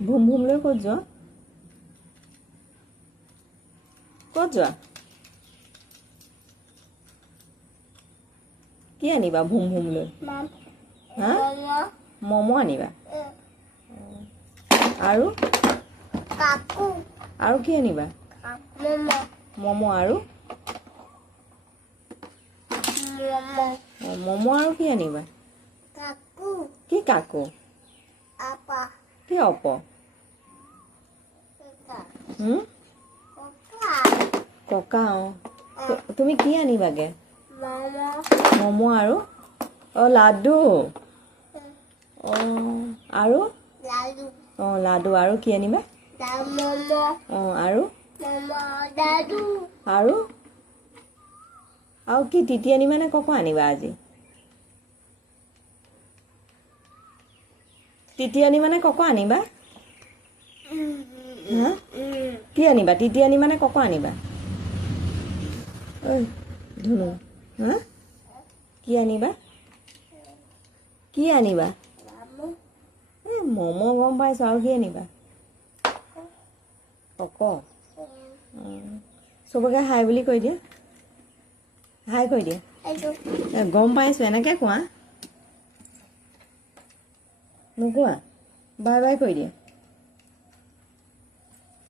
ভুম ভুম লৈ ক'ত যোৱা ক'ত যোৱা কি আনিবা ভুম ভুম লৈ হা মমো আনিবা আৰু কাকু আৰু কি আনিবা মমো আৰু মমো আৰু কি আনিবা কাকু কি কাকু আপা কি অপ হুম ককা তুমি কি আনিবাগে মমো আৰু লাডু আৰু লাডু লাডু আৰু কি আনিবা মমো আৰু লাডু আৰু কি তিতি আনিবা নে কক আনিবা আজি তিতি আনিবা নে কক আনিবা হা কি আনিবা তিতি আনিবা নে কক আনিবা ঐ ধুনু হা কি আনিবা কি আনিবা মমো গম পাইছো আৰু কি আনিবা কক চবকে হাই বুলি কৈ দিয়া হাই কৈ দিয়া গম পাইছো এনেকে কোৱা নোকোৱা বাই বাই কৈ দিয়া